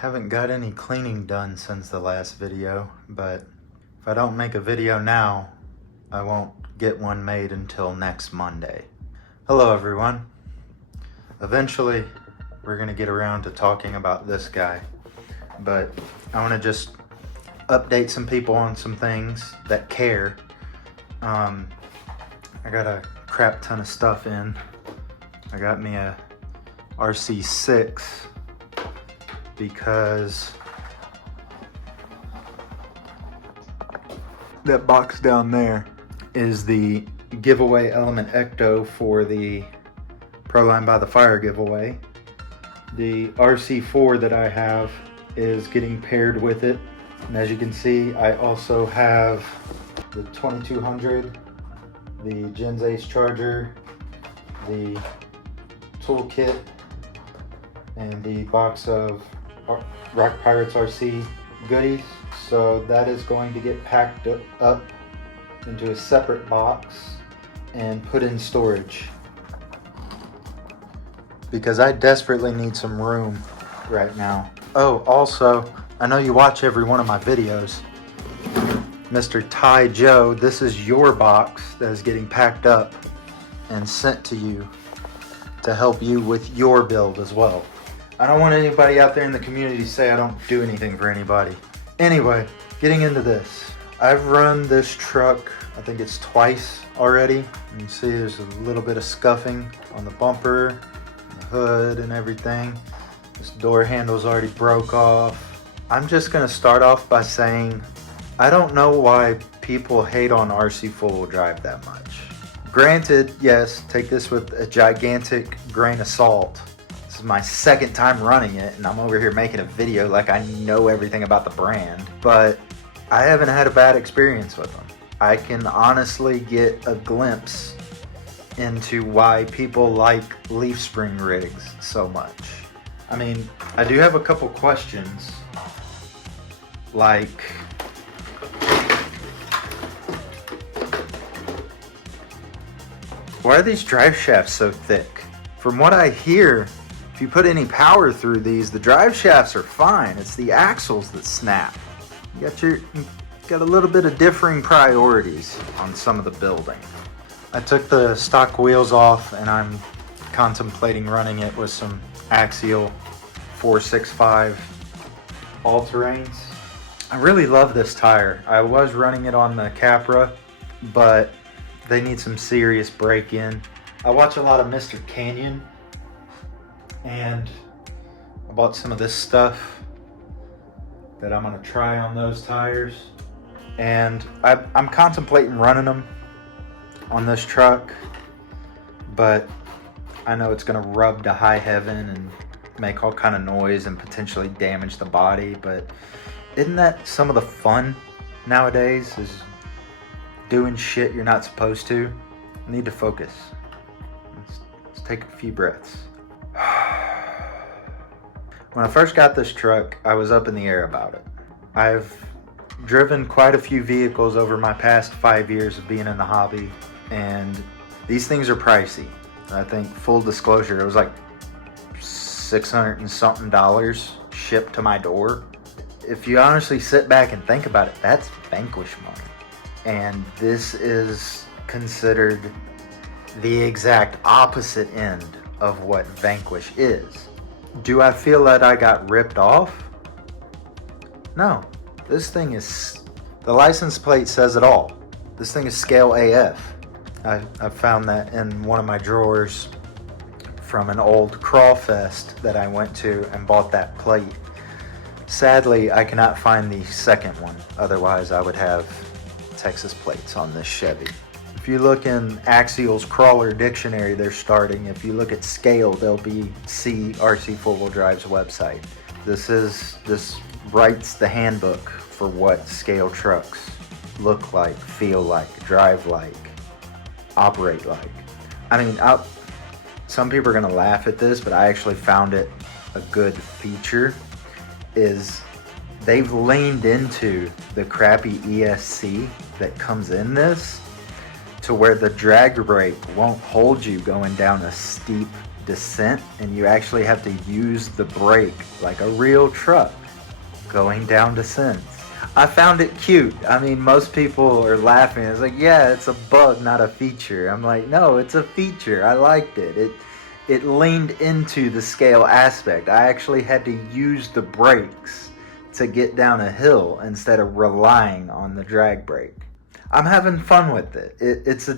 Haven't got any cleaning done since the last video, but if I don't make a video now, I won't get one made until next Monday. Hello everyone. Eventually, we're gonna get around to talking about this guy, but I wanna just update some people on some things that care. I got a crap ton of stuff in. I got me a RC6 because that box down there is the giveaway element ecto for the Proline by the Fire giveaway. The RC4 that I have is getting paired with it, and as you can see, I also have the 2200, the Gens Ace charger, the toolkit, and the box of Rock Pirates RC goodies. So that is going to get packed up into a separate box and put in storage, because I desperately need some room right now. Oh, also, I know you watch every one of my videos. Mr. Ty Joe, this is your box that is getting packed up and sent to you to help you with your build as well. I don't want anybody out there in the community to say I don't do anything for anybody. Anyway, getting into this. I've run this truck, I think it's twice already. You can see there's a little bit of scuffing on the bumper, the hood and everything. This door handle's already broke off. I'm just gonna start off by saying, I don't know why people hate on RC four-wheel drive that much. Granted, yes, take this with a gigantic grain of salt. This is my second time running it, and I'm over here making a video like I know everything about the brand, but I haven't had a bad experience with them. I can honestly get a glimpse into why people like leaf spring rigs so much. I mean, I do have a couple questions, like, why are these drive shafts so thick? From what I hear, if you put any power through these, the drive shafts are fine. It's the axles that snap. You got a little bit of differing priorities on some of the building. I took the stock wheels off and I'm contemplating running it with some Axial 465 all-terrains. I really love this tire. I was running it on the Capra, but they need some serious break-in. I watch a lot of Mr. Canyon, and I bought some of this stuff that I'm gonna try on those tires. And I'm contemplating running them on this truck, but I know it's gonna rub to high heaven and make all kind of noise and potentially damage the body. But isn't that some of the fun nowadays, is doing shit you're not supposed to? I need to focus. Let's take a few breaths. When I first got this truck, I was up in the air about it. I've driven quite a few vehicles over my past 5 years of being in the hobby, and these things are pricey. I think, full disclosure, it was like $600 and something shipped to my door. If you honestly sit back and think about it, that's Vanquish money. And this is considered the exact opposite end of what Vanquish is. Do I feel that I got ripped off? No. This thing is, the license plate says it all. This thing is scale AF. I found that in one of my drawers from an old Crawfest that I went to and bought that plate. Sadly, I cannot find the second one. Otherwise, I would have Texas plates on this Chevy. If you look in Axial's Crawler Dictionary, they're starting. If you look at scale, they'll be see RC four-wheel drive's website. This writes the handbook for what scale trucks look like, feel like, drive like, operate like. I mean, some people are gonna laugh at this, but I actually found it a good feature, is they've leaned into the crappy ESC that comes in this, to where the drag brake won't hold you going down a steep descent and you actually have to use the brake like a real truck going down descents. I found it cute. I mean, most people are laughing. It's like, yeah, it's a bug, not a feature. I'm like, no, it's a feature. I liked it. It leaned into the scale aspect. I actually had to use the brakes to get down a hill instead of relying on the drag brake. I'm having fun with it. It's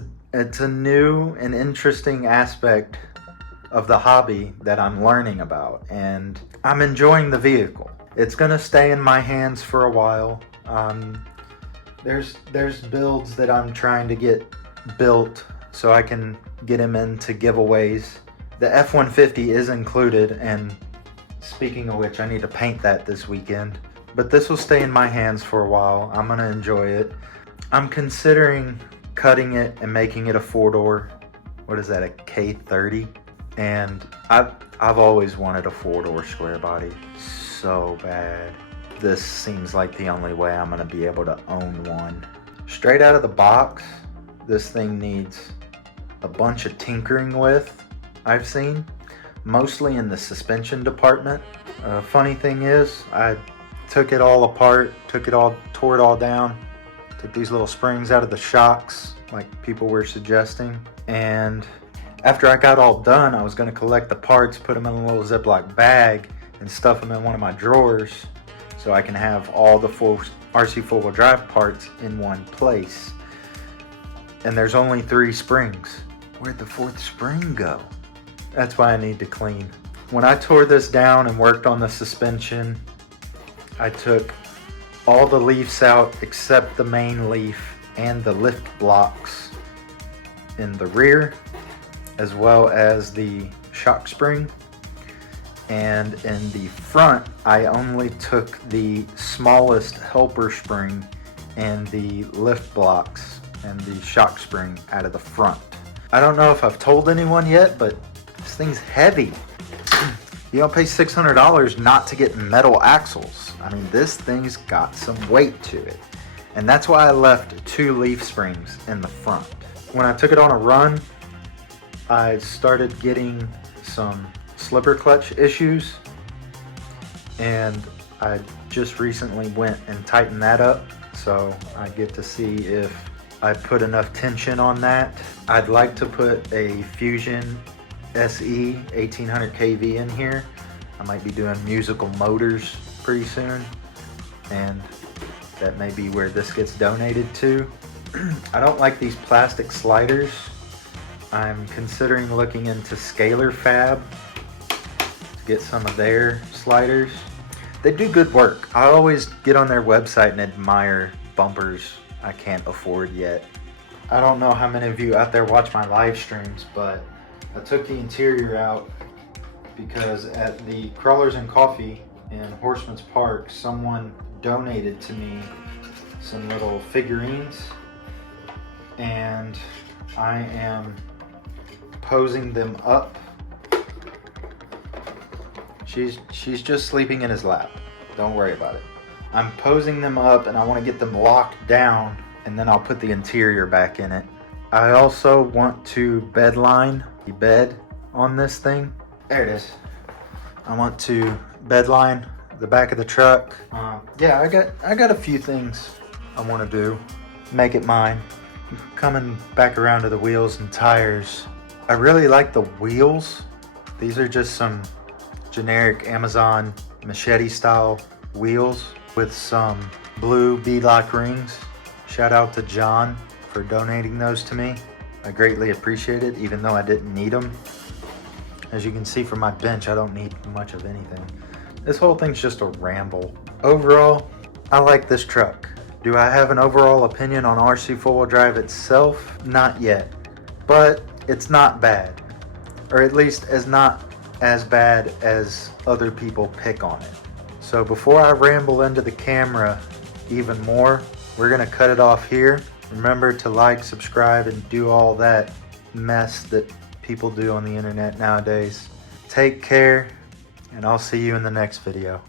a new and interesting aspect of the hobby that I'm learning about, and I'm enjoying the vehicle. It's gonna stay in my hands for a while. There's builds that I'm trying to get built so I can get them into giveaways. The F-150 is included, and speaking of which, I need to paint that this weekend. But this will stay in my hands for a while. I'm gonna enjoy it. I'm considering cutting it and making it a 4-door. What is that, a K30? And I've always wanted a 4-door square body so bad. This seems like the only way I'm gonna be able to own one. Straight out of the box, this thing needs a bunch of tinkering with, I've seen, mostly in the suspension department. Funny thing is, I took it all apart, tore it all down, took these little springs out of the shocks like people were suggesting, and after I got all done, I was going to collect the parts, put them in a little Ziploc bag, and stuff them in one of my drawers so I can have all the RC four-wheel drive parts in one place. And there's only 3 springs. Where'd the 4th spring go? That's why I need to clean. When I tore this down and worked on the suspension, I took all the leaves out except the main leaf and the lift blocks in the rear, as well as the shock spring. And in the front, I only took the smallest helper spring and the lift blocks and the shock spring out of the front. I don't know if I've told anyone yet, but this thing's heavy. You don't pay $600 not to get metal axles. I mean, this thing's got some weight to it. And that's why I left 2 leaf springs in the front. When I took it on a run, I started getting some slipper clutch issues, and I just recently went and tightened that up, so I get to see if I put enough tension on that. I'd like to put a Fusion SE 1800 kV in here. I might be doing musical motors pretty soon, and that may be where this gets donated to. I don't like these plastic sliders. I'm considering looking into Scalar Fab to get some of their sliders. They do good work. I always get on their website and admire bumpers I can't afford yet. I don't know how many of you out there watch my live streams, but I took the interior out because at the Crawlers and Coffee in Horseman's Park, someone donated to me some little figurines, and I am posing them up. She's just sleeping in his lap. Don't worry about it. I'm posing them up, and I want to get them locked down, and then I'll put the interior back in it. I also want to bedline the bed on this thing. There it is. I want to bedline the back of the truck. Yeah, I got a few things I want to do. Make it mine. Coming back around to the wheels and tires. I really like the wheels. These are just some generic Amazon machete style wheels with some blue beadlock rings. Shout out to John for donating those to me. I greatly appreciate it, even though I didn't need them. As you can see from my bench, I don't need much of anything. This whole thing's just a ramble. Overall, I like this truck. Do I have an overall opinion on RC four-wheel drive itself? Not yet, but it's not bad, or at least not as bad as other people pick on it. So before I ramble into the camera even more, we're gonna cut it off here. Remember to like, subscribe, and do all that mess that people do on the internet nowadays. Take care, and I'll see you in the next video.